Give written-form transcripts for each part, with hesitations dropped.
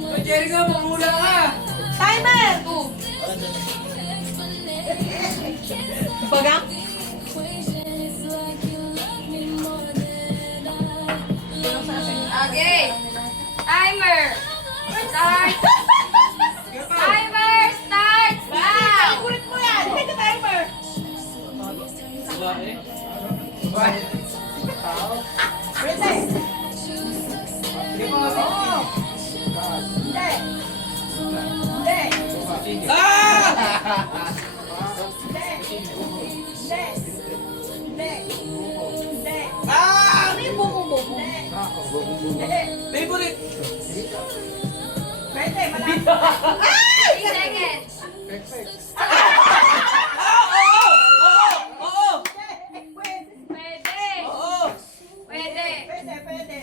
Oy, Jericho, mamula ka! Timer! 2. Bagang? Okay. Timer. Start. Timer starts now. Ulit mo yan! Hindi ka timer! Babae. Babae. Pwede! Hindi mo nga Oo! Hindi! Hindi! Ah! Hindi! Hindi! Hindi! Hindi! Ah! Ano yung buko-buko? Hindi! Favorite! Pwede! Malapit! 3 seconds. Oo! Pwede! Pwede. Oo! Pwede. Pwede! Pwede!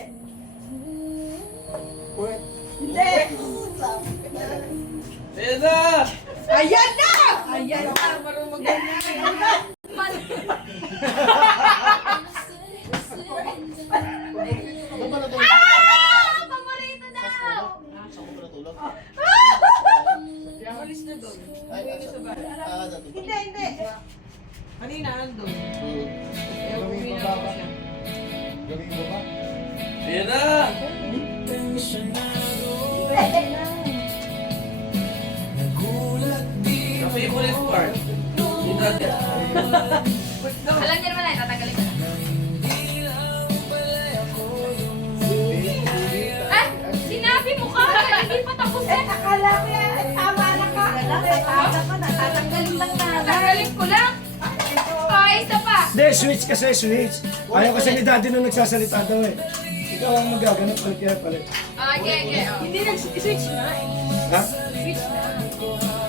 Hindi! Ayan na! Ayan na! Ayan na! Marunong mag-ganyan. Paborito daw. Alis na doon. Hindi! Hindi! Kanina, andun. Ayaw kumina ko siya. Ayan na! Pwede na! Sa favorite part. Yung dati. Alam niyo naman na, tatanggalin ko na. Ah! Sinabi mo ka! Hindi pa tapos Eh, eh! akala ko yan! Tama na ka! Tama ka na! Tatanggalin lang na! Tatanggalin ko lang! Oh, isa pa! Hindi, switch kasi, switch. Ayaw kasi ni daddy nung nagsasalita daw eh. Ikaw ang magaganap, palit kaya palit. Okay, okay. Oh. Hindi nag-switch na! Ha? Switch na!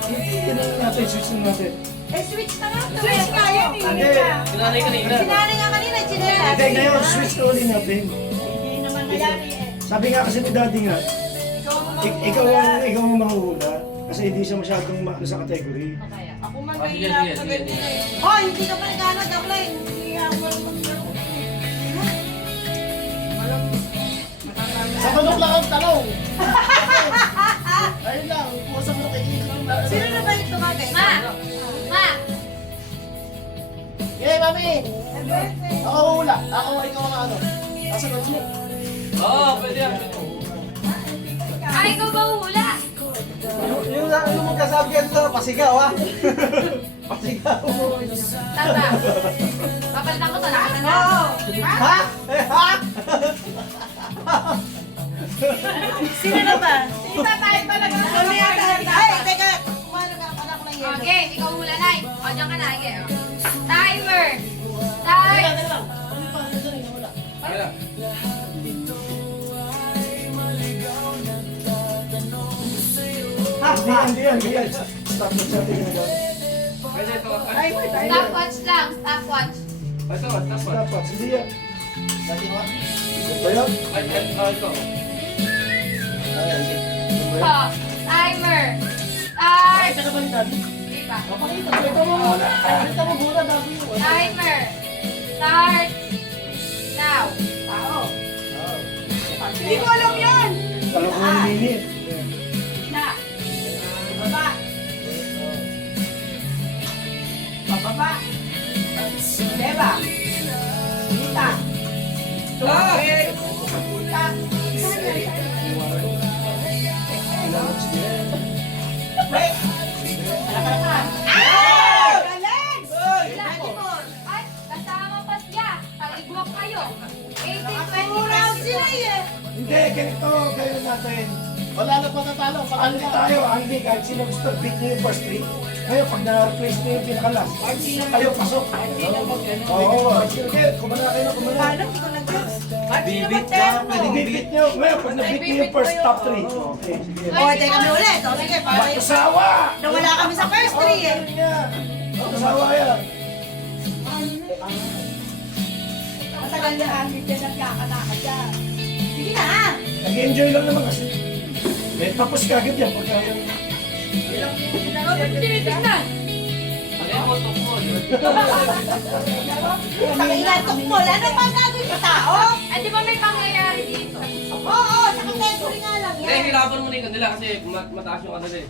Hindi na natin, switch na natin. Eh, switch na nga! Switch nga yan! Hindi. Sinanay kanina. Sinanay nga kanina, chinela! Hindi, ngayon, switch na uli natin. Hindi naman mayari eh! Sabi nga kasi ni daddy nga, ikaw ang mahuhula. Kasi hindi siya masyadong maano sa category. Ako man Ah, sige, sige, sige. Hoy, hindi ka pa nag-ano, Daklay! Hindi ako marunong Sa manok lang ang tanong. Ayun lang, kung sa manok, Sino na ba yung tumagay? Ma! Ma! Yeah, mami! Ako hula. Ako, ikaw ang ano. Nasa manok. Oo, pwede yan. Ay, ikaw ba hula? Yung magkasabi ka dito, pasigaw ha? Pasigaw. Tama. Papalitan ko to, nakita na. Oo! Ha? Ha? Sino na ba? Tita tayo talaga. Kami yata. Ay, teka. Kumano ka pala ko ng yelo. Okay, ikaw hula na. O, dyan ka na. Okay, oh. Timer! Start! Ayan. Hindi yan. Stop na siya, tingnan mo. Pwede ito. Stopwatch lang, stopwatch. Ito, tapos. Dapat, hindi yan. Dati mo? Ba yan? Ay, ito. Oh, timer! Start! Pakita ka ba ni Daddy? Hindi pa. Pakita. Pakita mo muna. Pakita mo muna, Daddy. Timer! Start! Now! Tao. Hindi ko alam yan. Alam ko ng minute. Na. Baba. Pababa. Beba. Dita. Ah! Dita. Wait. Alakalakan. Ah! Galing! Lagi mo! Ay, kasama pa siya. Pag-igwak kayo. 18, Mura 20, sila eh. Hindi, ganito, gawin natin. Wala na patatalo. Ano tayo, Andy, kahit sino gusto, beat niyo yung first three. Ngayon, pag na-replace niyo yung pinakalas, kayo pasok. Oo, sige, kumana kayo, kumana. Paano? Hindi ko nag-guess. Bibit ka, pwede Bibit niyo, ngayon, pag na-beat niyo yung first top three. Okay, sige. O, teka kami ulit. O, sige, para Matusawa! nawala kami sa first three eh. Matusawa yan. Matagal na kami dyan nagkakanaka dyan. Sige na. Nag-enjoy lang naman kasi. Eh, tapos kagad yan pagka yung... Tinitignan. Ano yung motok mo? Pakilantok mo. Ano pa gagawin yung tao? Ay, di ba may pangyayari? hirapan mo na yung kanila kasi mataas yung kanila eh.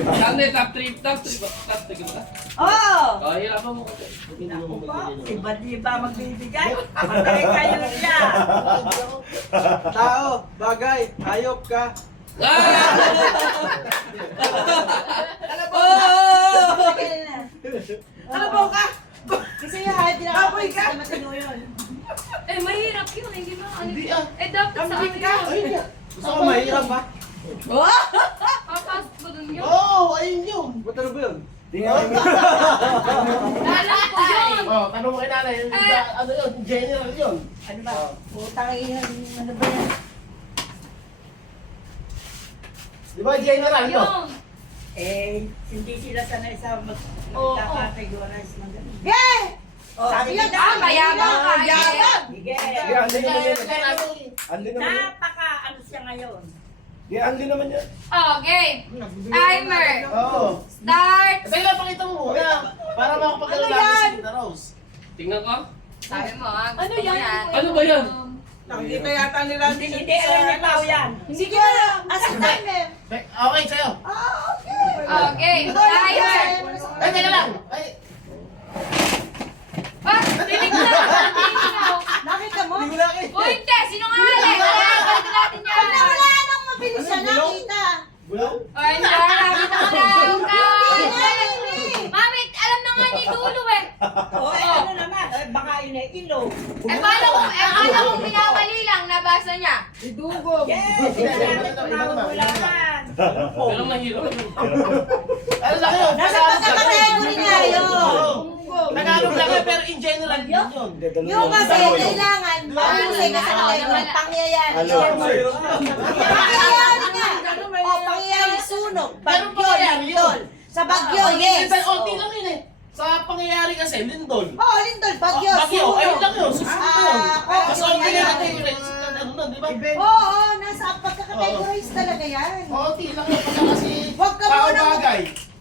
Ano yung top 3 ba? Top 3 ba? Oo! Oh, hirapan mo kasi. Iba di ba magbibigay? Matay kayo niya! Tao, bagay, hayop ka. Kalabaw ka! Kasi yung hayop pinakapoy ka! Matino yun. Eh, mahirap yun. Hindi mo ano. Hindi ah. Eh, dapat sa akin yun. Ayun nga. Gusto ko mahirap ba? Papasok ko dun yun. Oo, ayun yun. Ba't ano ba yun? Tingnan mo. Alam ko yun. Oh, tanong mo kay nanay, ano yun? General yun. Ano ba? Putang iyan, ano ba yan? Di ba general no? Yun. Eh, hindi sila sanay sa Oo. magkakategorize ng ganun. Yeah! Sabi yun, mayabang ka, Mayabang! Sige! Sige, andin naman yan. Andin naman yan. Napaka ano siya ngayon. Sige, andin naman yan. Oh, game. Timer. Oo. Start. Kasi lang pakita mo muna. Para makapagano Ano natin yan? si Tita Rose. Tingnan ka. Sabi mo, ha? Ano yan? Ano ba yan? Nakikita yata nila. Hindi, alam ni Pao yan. Hindi ko alam. As a timer. Okay, sa'yo. Oh, game. Timer. Ay, teka lang. Ay, Ah, dinig na. Dinig na. Nakita mo? hindi ko nakita. Uy, hindi. Sinungaling. Kaya natin yan. Wala nang mabilis siya nakita. Bulong? Oh, hindi. Nakita ko na. Mami, alam na nga ni Dulo eh. O, ano naman? Baka yun ay ilog. Paano kung minamali lang, nabasa niya? Idugog. Yes! Hindi namin kumamulaman. Pero mahirap. Ano lang yun? Nasa pagkakategory nga yun. Tagalog lang yun, pero in general yun yun. Yung kasi kailangan mahusay ka sa kategory. Pangyayari. Alo. Pangyayari nga. O, pangyayari sunog. Bagyo, lindol. Sa bagyo, yes. Onti lang yun eh. Sa pangyayari kasi, lindol. Oo, lindol. Bagyo, Bagyo, ayun lang sunog. yun. Susunod yun. oo, Mas yun onti na lang yan. categorize. Ano nun, di ba? Oo, nasa pagkakategorize talaga yan. Onti lang yun. Pagka kasi Huwag ka tao muna- bagay.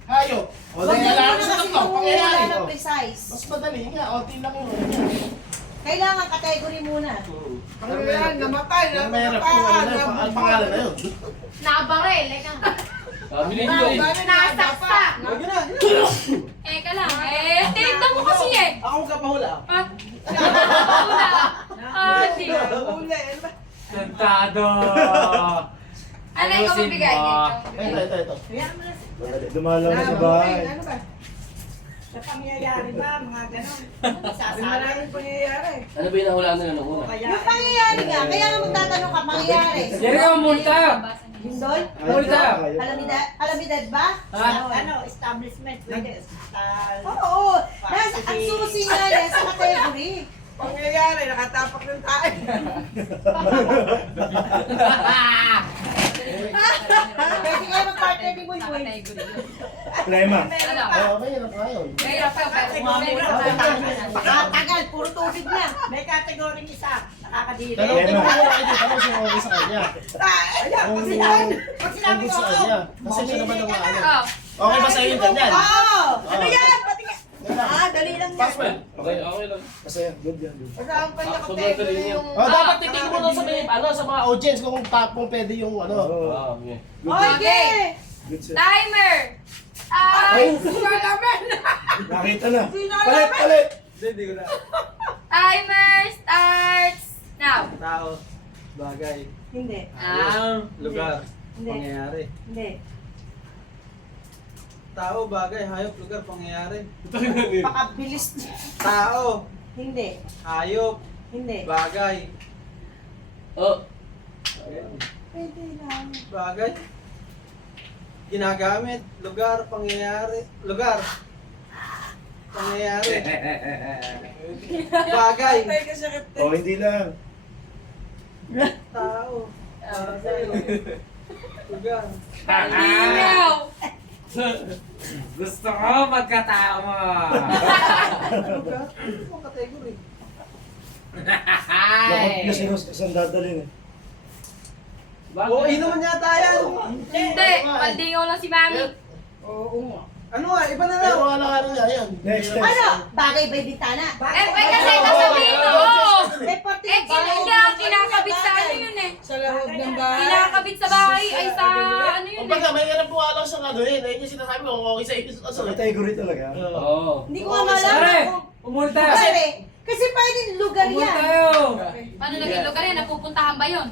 Hayop. O, Huwag dahil na alam muna sa kasi tatlo, pangyayari. kumula ng O. precise. Mas madali nga, onti lang yun. Kailangan category muna. Ano yan? Namatay. Yung mahirap kung ano na yun, ang pangalan na yun. Nakabarel. Eka nga. Sabi ninyo eh. Nasaksak. Huwag yun na. Eka lang. Eh, tinignan mo kasi eh. Ako magkapahula. Ah, wala. Ah, di. Uli. Tentado! Ano yung magbigay? Ito. Dumalang na sa bahay. Ano ba? Sa pangyayari ba, mga ganon. Sabi Sasabi. maraming pangyayari. Ano ba yung nahulaan nila nung una? Yung pangyayari nga, kaya nga magtatanong ka, pangyayari. Diyan ka multa! Lindol? Multa! Alamidad ba? Ha? Ano, establishment. Oo, nasa ang susi nga yan sa category. Pangyayari. Nakatapak ng tayo. Pwede nga mag-partner ni Boy Boy. Plema. Ano? Oo, mahirap nga yun. Mahirap ka. Pakatagal, puro tubig na. May category isa, nakakadiri. Tanong mo kayo tanong siya okay sa kanya. Ayan. Kung Kasi Pag sinabi good ko, sa kanya. Kasi siya naman ang ano. Oh. Okay ba sa'yo yung ganyan? Oo! Ano yan? Pati nga. Dali lang yan. Password. Okay, okay lang. Masaya. Good yan. Good. saan pa niya Sobrang galing kategory yan. yung... Oh, dapat titingin mo lang sa mga sa mga audience kung tapong pwede yung ano. Oo. Ah, okay. Okay! Good sir. Timer. Sino namin? Nakita na. Sino Palit, namin? palit. Hindi ko na. Timer starts now. Tao, bagay, Hindi. lugar, Hindi. pangyayari. Hindi. Tao, bagay, hayop, lugar, pangyayari. Pakabilis. Tao, Hindi. hayop, Hindi. bagay, Oh, Pwede lang. bagay, ginagamit, lugar, pangyayari, lugar, pangyayari, bagay, Patay ka siya kapte. Oh, hindi lang. tao, bagay, lugar. Linaw. Gusto ko magkatao mo! Lugar? Ano ang category? Nakot na saan dadalhin eh. Oo, inuman yata yan. Hindi. Maldingaw lang si Mami. Oo nga. Ano nga, iba na lang. Wala nga rin nga yan. Next, next. Ano? Bagay ba yung bintana? Eh, kasi kasabihin mo. May party. Eh, hindi ako kinakabit sa ano yun eh. bahay. kinakabit sa bahay ay sa ano yun Kumbaga, eh. may hirap po alam sa ano eh. Ayun yung sinasabi ko, kung okay sa inyo. Sa category talaga. Oo. Hindi ko nga malaman Pare, kung... umulta. Pare, kasi pwedeng lugar Umulta yan. tayo. Paano naging lugar yan? Napupuntahan ba yun?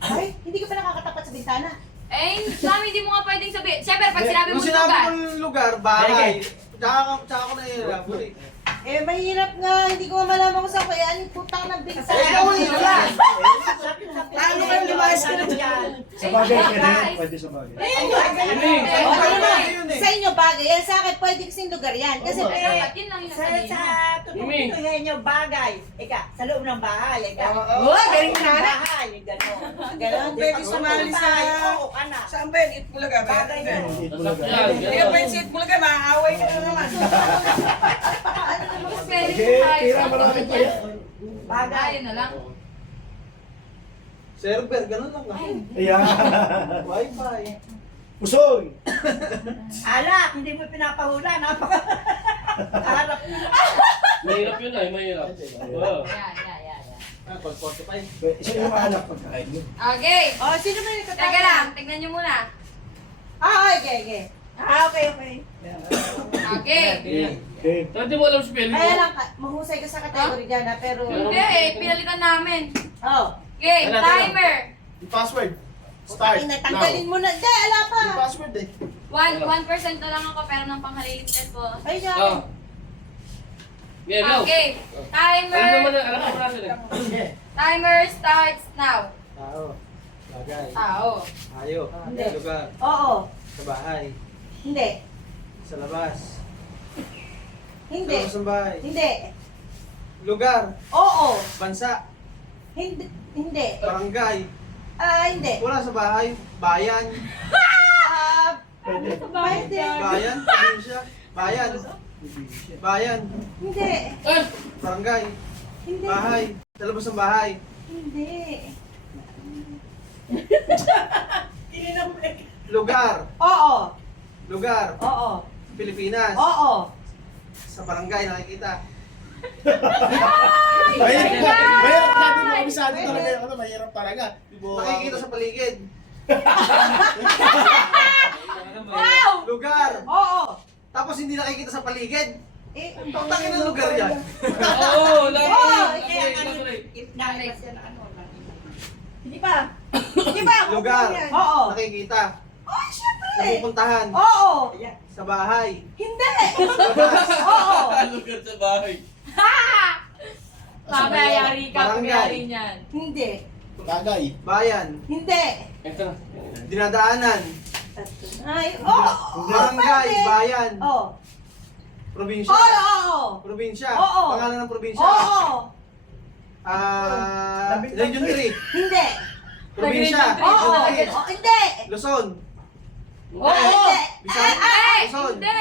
Ay, hindi ka pa nakakatapat sa bintana. Eh, Sammy, hindi mo nga pwedeng sabihin. Siyempre, pag sinabi mo Kung sinabi lugar. ko yung lugar, bahay. Tsaka ko na hirap. Eh, mahirap nga. Hindi ko nga malaman kung saan ko. Ano yung putang ng bintana? Eh, ikaw yun lang. Lalo kayo lumayas ka na dyan. Sa bagay, pwede sa bagay. Sa inyo bagay. Yan sa akin, pwede kasing lugar yan. Kasi Dapat yun lang yung Sa sabihin mo. tututuhin nyo bagay. Ika, sa loob ng bahay. Ika. Oo, galing Sa na na. bahay. Gano'n. Ganon, pwede sumali sa... Oo, ka na. Saan ba yun? Itbulaga ba? Bagay na. Nasakyan. Kaya pa yung sa Itbulaga, maaaway ka na naman. Mas pwede Okay, sa tayo. tira, marami pa yan. Bagay. Ayun na lang. Server, ganun lang. Ayan. Wi-Fi. Pusoy. Alak, hindi mo pinapahula. Harap na. Mahirap yun ay, mahirap. Oo. Yan. Pag 45. Isa yung anak pagkain mo. Okay. Oh, sino ba yung katapos? Teka lang, tignan nyo muna. Okay. Okay. Okay. Okay. Hindi mo alam spelling Kaya mo. lang, mahusay ka sa category dyan ha, pero... Hindi eh, pinalitan namin. Oh, Okay, Ano, timer. Yung password. Start. tinatanggalin mo na. Hindi, ala pa. Yung password eh. 1% na lang ako pero ng panghalilit test ko. Ay, siya. Ah. Yeah, go. Okay, Alam naman timer. na, alam naman natin eh. Timer starts now. Tao. Bagay. Tao. Ayo. Hindi. Lugar. Oo. Sa bahay. Hindi. Sa labas. Hindi. Sa labas ng bahay. Hindi. Lugar. Oo. Bansa. Hindi. Hindi. Barangay. Hindi. Wala sa bahay. Bayan. Pwede. Pwede. Bayan. Probinsya. Bayan. Bayan. Hindi. Ah! Barangay. Hindi. Bahay. Sa labas ng bahay. Hindi. Lugar. Oo. Lugar. Oo. Pilipinas. Oo. Sa barangay nakikita. Mahirap natin makabisado talaga yung ano. Mahirap talaga. Nakikita sa paligid. Wow! Lugar. Oo. Tapos hindi nakikita sa paligid. Eh, Tangin ng lugar yan. Oo, lagi. Next. Hindi pa. Hindi pa. Lugar. Oo. Nakikita. Oh, syempre. Napupuntahan. Oo. Sa bahay. Hindi. Oo. Lugar sa bahay. Ha! Mamayari ka, Barangay. kumayari niyan. Hindi. Bagay. Bayan. Hindi. Ito na. Dinadaanan. Ay, oo. Barangay. Bayan. Oo. Probinsya. Oo. Probinsya. Oo. Pangalan ng probinsya. Oo. Region 3. Hindi. Probinsya. Oo. Region 3. Oh, hindi. Luzon. Oo. Hindi. Eh, Luzon. hindi.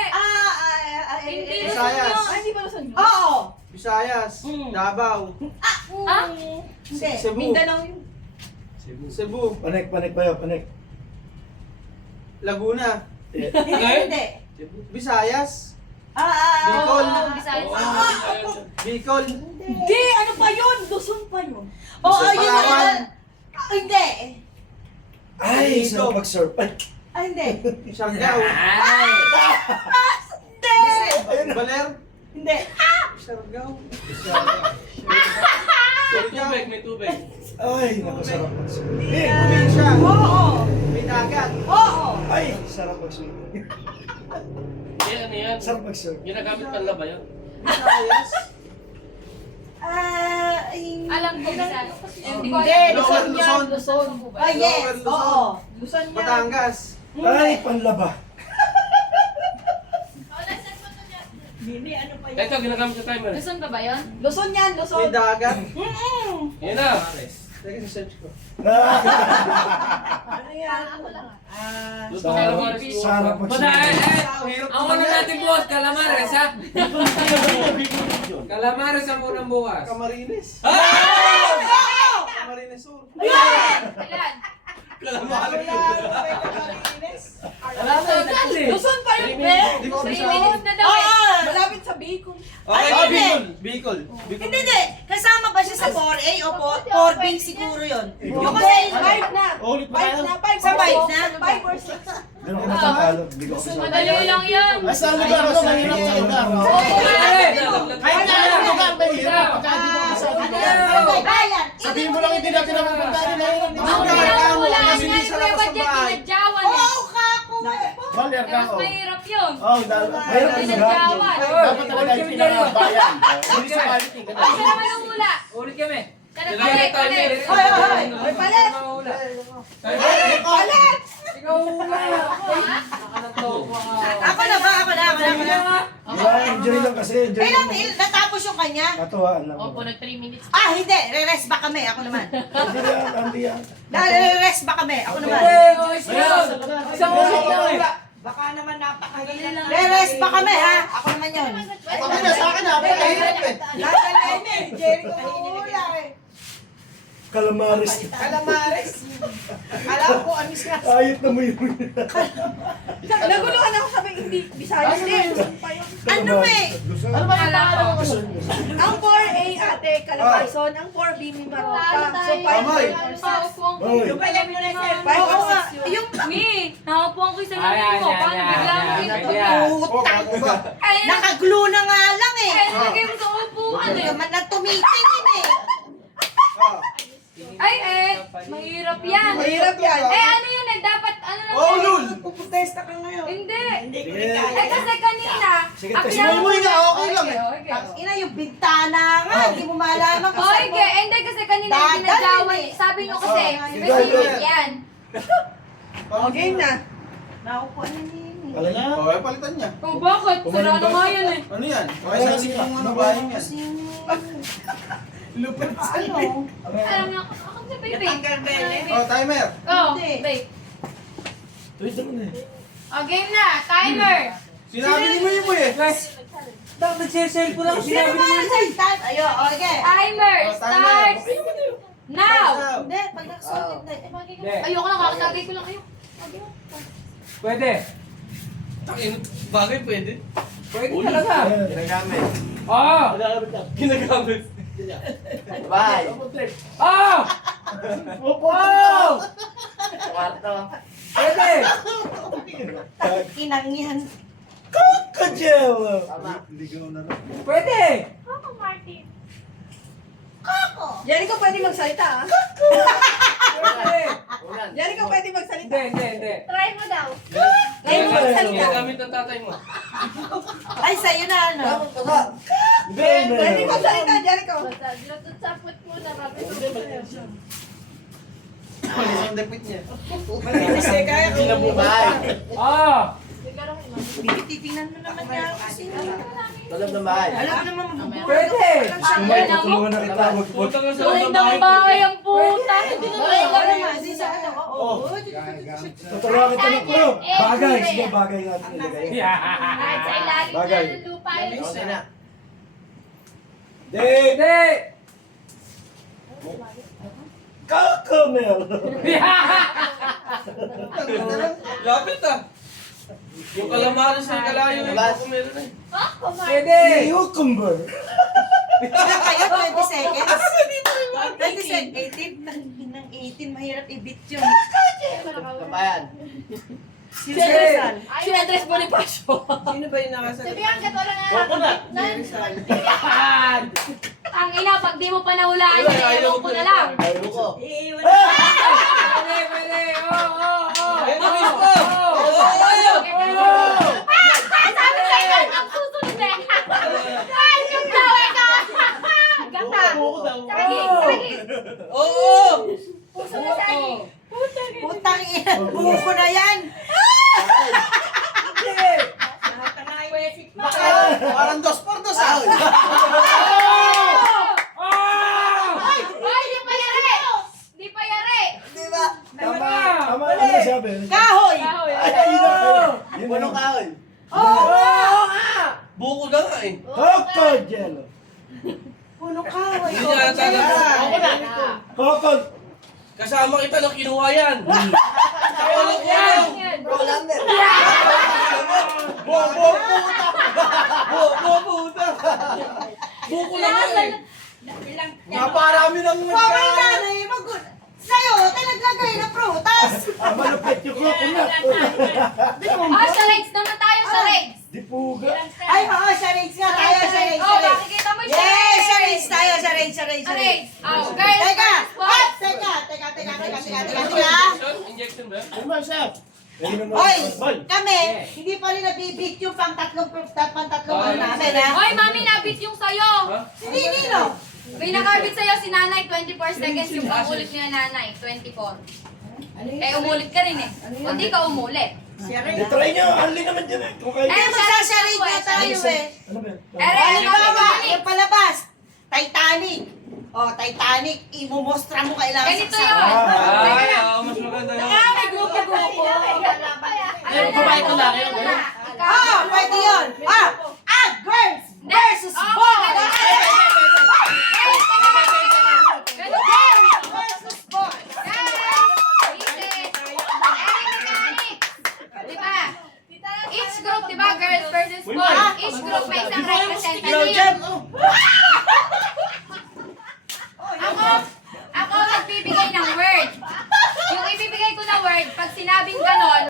Hindi Visayas. Luzon yun. Hindi ba Luzon? Oo. Visayas. Davao. Ah? Hindi. Cebu. Mindanao yun. Cebu. Panik pa yun, panik. Laguna. Hindi. Visayas. Bicol. Visayas. Bicol. Hindi. Ano pa yun? Luzon pa yun. Oo, Luzon, yun Palawan. yun. Hindi. Ay, sarap mag-surf. Ay, Hindi. Siargao. Hindi. Baler. Hindi. Siargao. May tubig, may tubig. ay, nakasarap mag-surf. Probinsya. Oo. May dagat. Oo. Ay, sarap mag-surf. Yan, ano yan? Sarap mag-surf. Ginagamit pang laba yan. Visayas. Alam ko Visayas. Hindi ko Hindi. alam. Lower Luzon yan. Luzon. Luzon. Ah, yes. Lower Luzon. Oo. Luzon yan. Batangas. Ay, panlaba. Bini, ano pa yan? Ito, ginagamit sa timer. Luzon pa ba yun? Luzon yan. May Luzon. dagat. Yan na. Teka, search ko. Ano yan? Luto calamares po. Sarap Bada, mag-surf. Hirap ang una natin bukas, calamares ha? Calamares ang unang bukas. Camarines. Camarines Sur. Ilan? Luzon pa yun, be. Di ko 3 kabisado. minutes na daw eh. Malapit sa Bicol. Okay, Ay, hindi. Bicol. Bicol. Hindi. Kasama ba siya sa forest? 4A o 4B siguro yun. Yung kasi, 5 na. Ulit pa kayo. Sa 5 na. 5 or 6. Hindi ako matatalo. Hindi ko kasama. Madali lang yan. Ay, sa lugar mo, mahirap sa lugar. Kahit na alam mo ka, mahirap. Pagka di mo masabi mo. Bayan. Sabihin mo lang hindi natin ang pupuntahan na mahirap. Wala na yung kuya budget, pinadyawan eh. Oo, kako. Baler ka, Mas oh. mahirap yun. Oh, dahil Mahirap yung lugar. Pinadyawan. dapat talaga yung pinakabayan. Municipality. Ay, siya naman ang hula. Ulit kami. Siya na ulit, ulit. Hoy, hoy, hoy. Palit. Palit. Ikaw una. Ako na ba? Ako na. Enjoy lang kasi. Enjoy Kailan lang. natapos yung kanya? Katuwaan lang. Opo, nag 3 minutes. Ah, hindi. Re-rest ba kami? Ako naman. Hindi yan. Dahil re-rest ba kami? Ako naman. Isang ulit lang eh. Baka naman napakahirap. Re-rest ba kami, ha? Ako naman yun. Ako na sa akin, ako mahirap eh. Dadalhin eh. Jericho Mahula eh. Calamares. Calamares. Alam ko, ano siya. Ayot na mo yun. Naguluhan ako sabi, hindi, Bisayas din. Ano eh? Ano ba yung pangalan mo? Ang 4A ate, Calabarzon. Ang 4B, Mimaropa. So, 5 Oy. Oo nga. Yung Mi, nakapuan ko sa lamin mo. Paano biglang utang. Nakaglue na nga lang eh. Eh, nilagay mo sa upuan Ano eh. naman na tumitingin eh. Ay, mahirap yan. Mahirap yan. Eh, ano yun eh, dapat, ano lang Oh, yan? lul! Puputesta ka ngayon. Hindi. Sige. Eh, kasi kanina, Sige, ang test pinag- mo nga, okay lang eh. Okay. Ang ina yung bintana nga, hindi mo malaman kung Okay, saan mo. hindi kasi kanina yung Dadalhin pinagdawan. eh. Sabi nyo kasi, Sige, specific sige. yan. Okay na. Naupuan na niya. Pala na. Oh, ay palitan niya. Oh, bakit? Sira na nga yan eh. Ano yan? Okay, sa kasi kung ano ba yan? Lupit. Ano? Alam niyo, ako si Baby. Oh, timer. Oh, Hindi. babe. Wait naman eh. Oh, game na. Timer. Sinabi ni mo yun mo eh. Nag-share ko lang. Sino ba yung start? Ayo, okay. Timer. Oh, timer. Starts. Now. Hindi, pag nagsulit na. Ayoko lang, kakatagay ko lang kayo. Pwede. Bagay pwede. Pwede talaga. Ginagamit. Oo. Ginagamit. Bye. Oh! Oh! Pwede. Inang yan. Kakajelo. Pwede. Jericho, pwede magsalita ah. Pwede. Jericho, pwede magsalita. Hindi. Try mo daw. Kayo mo magsalita. Ginagamit ng tatay mo. Ay, sa'yo na ano. Pwede magsalita, Jericho. Sapot mo na, rabi. Malis ang dapit niya. Bye. Oh! Titingnan mo naman niya kasi. Tulog ng bahay. Alam mo naman mabubuhay. Pwede. Kumay, tutulungan na kita. Punta nga sa Tuwing ng bahay ang puta. Ay, wala na. Di sa ano. Oo. Tutulungan kita ng club. Bagay. Sige, bagay nga natin ilagay. Kahit sa ilalim Bagay. na ng lupa. Okay na. Hindi. Hindi. Kakamel. Lapit ah. Yung kalamarin sa kalayo eh. Labas. Kung meron eh. Pwede. Cucumber. Ilan kayo? 20 seconds? 20 seconds. 18 ng 18. Mahirap i-beat yun. Kabayan. Sino Rizal? Si Andres Bonifacio. Sino ba yung nakasagot? Sabi ang gato lang Coconut. Ang ina, pag di mo pa nahulaan yun, ewan ko na lang. Buko. Pwede. Oh. Sabi sa inyo, ang susunod eh. Ay, yung daw eh ka. Ganda. Saging. Oo! Puso na saging. Putang ina. Buko na yan. Parang dos por dos ah. Ay, di pa yari. Di pa yari. Tama. Tama. Ano sabi? Kahoy. Ay, yun na. Yun na. Punong kahoy. Buko na nga eh. Kakajelo. Puno kahoy. Hindi niya ata na. Kakal. Kasama kita nang kinuha yan. Walang yan. Rolander. Bo puta. Buko na nga eh. Naparami ng Paway nanay, sa'yo, talaglagay na prutas. Malupit yung coconut. Oh, charades naman tayo, charades. Di puga. Ay, oo, charades nga tayo, charades, Oh, charades. makikita mo yung Yes, charades tayo, charades, charades, charades. Charades. Oh, girls Teka, versus boys. teka. Injection ba? Ano ba, chef? Oy, kami, hindi pa rin nabibit yung pang-tatlong ano namin, ha? Hoy, mami, nabit yung sayo. Hindi, Nino. May nakabit sa'yo si nanay, 24 seconds yung umulit niya nanay, 24. Eh, umulit ka rin eh. Kung di ka umulit. I-try nyo, only naman dyan eh. Kung kayo. Eh, magsasarade nga tayo, eh. Ano ba yan? Halimbawa, yung palabas, Titanic. Oh, Titanic, imumostra mo kailangan Ganito sa yun. Ay, mas maganda yun. May grupo-grupo. Eh, babae ko lang yun. Oh, pwede yun. Girls versus boys. Girls versus boys. Diba? Each group, diba? Girls versus boys. Each group may isang representative. Ako nagbibigay ng word. Yung ibibigay ko na word, pag sinabing ganon,